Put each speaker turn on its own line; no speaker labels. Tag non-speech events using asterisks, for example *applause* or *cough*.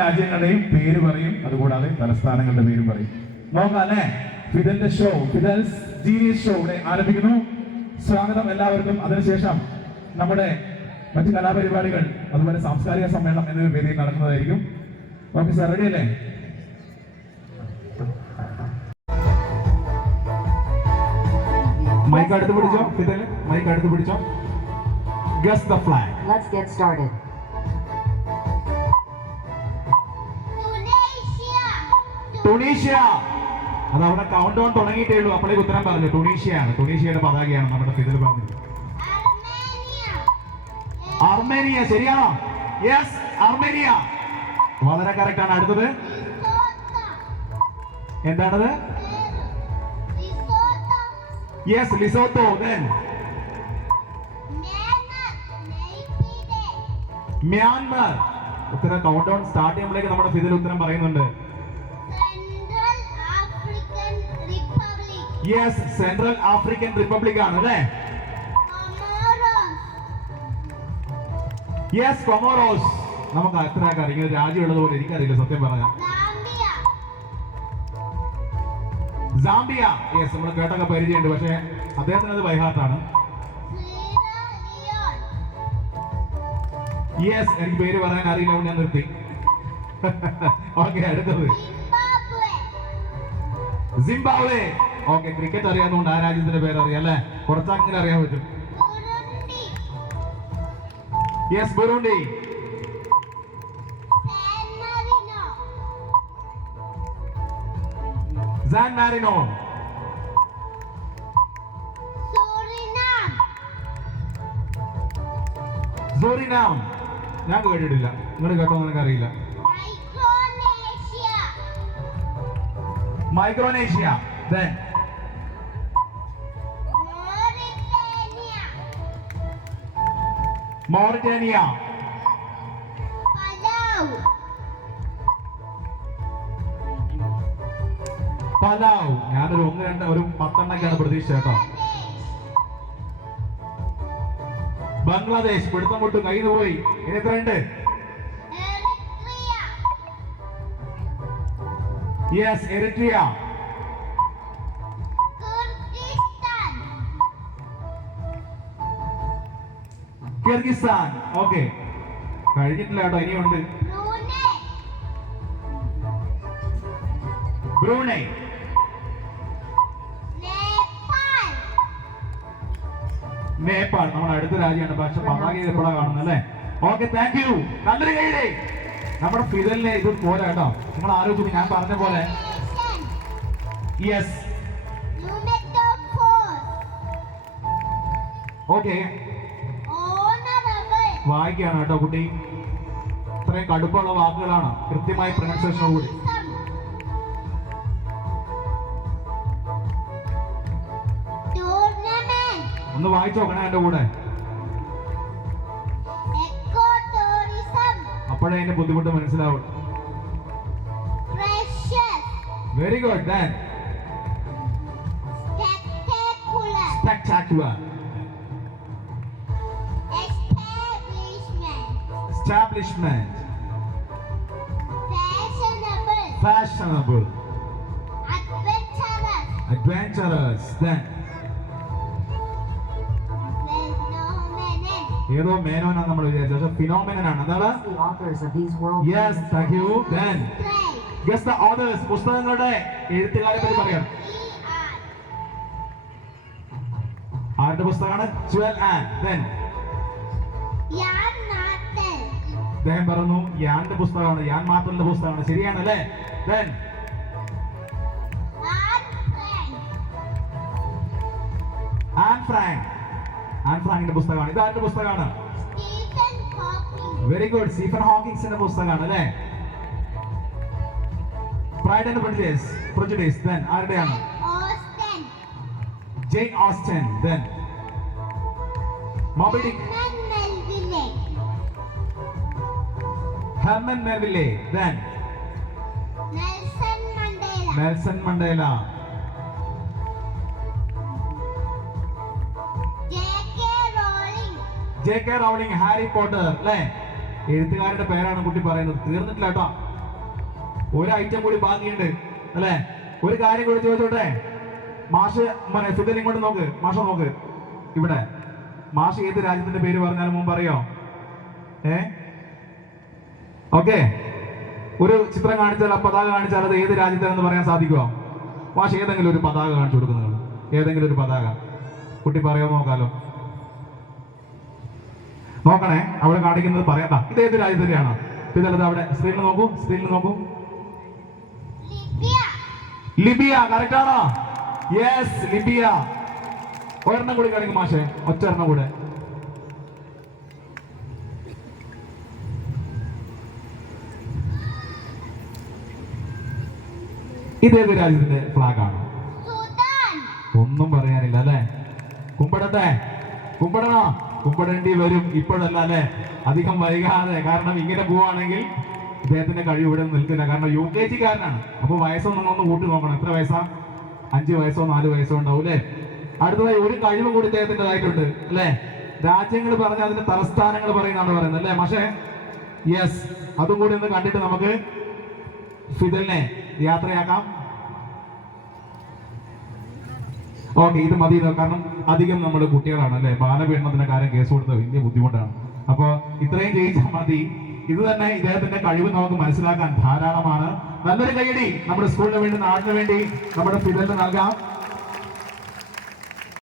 രാജ്യങ്ങളുടെയും പേര് പറയും അതുകൂടാതെ തലസ്ഥാനങ്ങളുടെ പേരും പറയും. നോക്കാം അല്ലേ ഫിദലിന്റെ ഷോ ഫിദൽസ് ജീനിയസ് ഷോ ഇവിടെ ആരംഭിക്കുന്നു. സ്വാഗതം എല്ലാവർക്കും. അതിനുശേഷം നമ്മുടെ മറ്റ് കലാപരിപാടികൾ അതുപോലെ സാംസ്കാരിക സമ്മേളനം എന്നിവ വേദിയിൽ നടക്കുന്നതായിരിക്കും. ഓക്കെ സാർ റെഡി അല്ലേ? മൈക്ക് അടുത്ത് പിടിച്ചോ ഫിദൽ? മൈക്ക് അടുത്ത് പിടിച്ചോ. Guess the flag
let's get started.
Tunisia അത് അവിടെ കൗണ്ട് ഡൗൺ തുടങ്ങിയിട്ടേ ഉള്ളൂ. അപ്പോഴേക്ക് ഉത്തരം പറഞ്ഞു. ടുണീഷ്യയാണ് ടുണീഷ്യയുടെ പതാകയാണ് നമ്മുടെ ഫിദൽ പറഞ്ഞത്. അർമേനിയ. ശരിയാണോ? Yes Armenia. വളരെ കറക്റ്റ് ആണ്. അടുത്തത്? എന്താണത്? യെസ് ലിസോത്തോ ദെൻ മ്യാൻമർ ഉത്തരം കൗണ്ട് ഡൗൺ സ്റ്റാർട്ട് ചെയ്യുമ്പോഴേക്ക് നമ്മുടെ ഫിദൽ ഉത്തരം പറയുന്നുണ്ട്. യെസ് സെൻട്രൽ ആഫ്രിക്കൻ റിപ്പബ്ലിക് ആണ് അല്ലേ? യെസ് കൊമോറോസ് നമുക്ക് അത്രയൊക്കെ അറിയാം രാജ്യം രാജ്യമുള്ളത് പോലെ എനിക്കറിയില്ല സത്യം പറഞ്ഞ. സാംബിയ യെസ് നമ്മൾ കേട്ടൊക്കെ പരിചയമുണ്ട് പക്ഷെ അദ്ദേഹത്തിന് അത് ബൈഹാർട്ടാണ് യെസ് എനിക്ക് പേര് പറയാൻ അറിയില്ല ഞാൻ നിർത്തി. *laughs* ഓക്കെ അടുത്തത്. സിംബാബ്വെ ഓക്കെ ക്രിക്കറ്റ് അറിയാവുന്നതുകൊണ്ട് ആ രാജ്യത്തിന്റെ പേര് അറിയാം അല്ലേ? കുറച്ചങ്ങനെ അറിയാൻ പറ്റും. Yes Burundi San Marino. Suriname. ഞാൻ കേട്ടിട്ടില്ല. നിങ്ങൾ കേട്ടോ നിനക്ക് അറിയില്ല. മൈക്രോനേഷ്യ. ദെൻ മോറിറ്റേനിയ പലാവ് ഞാനൊരു ഒന്ന് രണ്ട് ഒരു പത്തെണ്ണൊക്കെയാണ് പ്രതീക്ഷ കേട്ടോ. ബംഗ്ലാദേശ് പിടുത്തം കൊട്ട് കയ്യിൽ പോയി. ഇനി എത്രയുണ്ട് യെസ് എറിട്രിയ കിർഗിസ്ഥാൻ. ഓക്കെ. കഴിഞ്ഞിട്ടില്ല കേട്ടോ ഇനിയുണ്ട്. ബ്രൂണൈ. നേപ്പാൾ. നമ്മുടെ അടുത്ത രാജ്യമാണ്. പക്ഷെ പതാക എപ്പോഴാണ് കാണുന്നത് അല്ലേ? ഓക്കെ താങ്ക് യു നല്ലൊരു കൈയിലേ നമ്മുടെ ഫിദലിനെ ഇത് പോരാ കേട്ടോ. നിങ്ങൾ ആലോചിച്ചു ഞാൻ പറഞ്ഞ പോലെ. യെസ് ഓക്കെ വായിക്കാണ് കേട്ടോ കുട്ടി. ഇത്രയും കടുപ്പമുള്ള വാക്കുകളാണ് കൃത്യമായി പ്രൊനൗൺസിയേഷനോടുകൂടി ഒന്ന് വായിച്ചു നോക്കണേ എന്റെ കൂടെ. അപ്പോഴേ അതിന്റെ ബുദ്ധിമുട്ട് മനസ്സിലാവും. Very good than spectacular establishment Adventurous. Adventurous. Then. ഏതോ മേനോനാണ് നമ്മൾ വിചാരിച്ചത് പക്ഷെ ഫിനോമിനൻ ആണ്.
world
yes thank you then guess the authors പുസ്തകങ്ങളുടെ എഴുത്തുകാരെ പറ്റി പറയാം. ആരുടെ പുസ്തകമാണ്? ജുവൽ ആൻ ദെൻ അദ്ദേഹം പറഞ്ഞു യാന്റെ പുസ്തകമാണ് യാൻ മാത്രന്റെ പുസ്തകമാണ്. ശരിയാണ് അല്ലേ ദെൻ ആൻ ഫ്രാങ്ക് ആൻ ഫ്രാങ്കിന്റെ പുസ്തകമാണ്. ഇത് ആരുടെ പുസ്തകമാണ്? വെരി ഗുഡ് സ്റ്റീഫൻ ഹോക്കിങ്സിന്റെ പുസ്തകമാണ് അല്ലേ? Pride and Prejudice Prejudice then ആരുടെയാണ്? Jane Austen then Moby Herman Melville then Nelson Mandela. J K Rowling Harry Potter അല്ലേ എഴുത്തുകാരുടെ പേരാണ് കുട്ടി പറയുന്നത്. തീർന്നിട്ടില്ല കേട്ടോ. ഒരു ഐറ്റം കൂടി ബാക്കിയുണ്ട് അല്ലേ ഒരു കാര്യം കൂടി ചോദിച്ചോട്ടെ? മാഷ് മോനെ ഫിദൽ ഇങ്ങോട്ട് നോക്ക്. മാഷ നോക്ക്. ഇവിടെ. മാഷ് ഏത് രാജ്യത്തിന്റെ പേര് പറഞ്ഞാലും മുമ്പ് അറിയോ? ഏ? ഓക്കെ ഒരു ചിത്രം കാണിച്ചാൽ ആ പതാക കാണിച്ചാൽ അത് ഏത് രാജ്യത്താണെന്ന് പറയാൻ സാധിക്കുമോ മാഷ് ഏതെങ്കിലും ഒരു പതാക കാണിച്ചു കൊടുക്കുന്നത് ഏതെങ്കിലും ഒരു പതാക. കുട്ടി പറയാൻ നോക്കാലോ. നോക്കണേ അവിടെ കാണിക്കുന്നത് പറയാം. ഇത് ഏത് രാജ്യത്തിന്റെയാണ് ഇതല്ലത് അവിടെ. സ്ക്രീനിൽ നോക്കൂ സ്ക്രീനിൽ നോക്കൂ. ലിബിയ കറക്റ്റ് ആണോ? Yes Libya. ഒരെണ്ണം കൂടി കാണിക്കും മാഷെ. ഒറ്റ ഒരെണ്ണം കൂടെ. ഇതേത് രാജ്യത്തിന്റെ ഫ്ലാഗ് ആണ്. ഒന്നും പറയാനില്ല അല്ലെ? കുമ്പടത്തെ കുമ്പടണോ? കുമ്പടേണ്ടി വരും ഇപ്പോഴല്ല അല്ലെ? അധികം വൈകാതെ കാരണം ഇങ്ങനെ പോവാണെങ്കിൽ ഇദ്ദേഹത്തിന്റെ കഴിവ് ഇവിടെ നിൽക്കില്ല. കാരണം യു കെ ജിക്കാരനാണ്. അപ്പൊ വയസ്സൊന്നും ഒന്ന് കൂട്ടി നോക്കണം. എത്ര വയസ്സാ? അഞ്ച് വയസ്സോ നാല് വയസ്സോ ഉണ്ടാവും അല്ലേ? അടുത്തതായി ഒരു കഴിവ് കൂടി ഇദ്ദേഹത്തിന്റെതായിട്ടുണ്ട് അല്ലേ? രാജ്യങ്ങൾ പറഞ്ഞ അതിന്റെ തലസ്ഥാനങ്ങൾ പറയുന്നതാണ് പറയുന്നത് അല്ലേ? പക്ഷേ യെസ് അതും കൂടി ഒന്ന് കണ്ടിട്ട് നമുക്ക് ഫിദലിനെ യാത്രയാക്കാം ഓക്കെ ഇത് മതി കാരണം അധികം നമ്മൾ കുട്ടികളാണ് അല്ലെ? ബാലപീഡനത്തിന്റെ കാര്യം കേസ് കൊടുത്തത് വലിയ ബുദ്ധിമുട്ടാണ്. അപ്പൊ ഇത്രയും ചെയ്യിച്ചാൽ മതി. ഇത് തന്നെ ഇദ്ദേഹത്തിന്റെ കഴിവ് നമുക്ക് മനസ്സിലാക്കാൻ ധാരാളമാണ്. നല്ലൊരു കൈയടി നമ്മുടെ സ്കൂളിന് വേണ്ടി നാടിന് വേണ്ടി നമ്മുടെ ഫിദലിന് നൽകാം.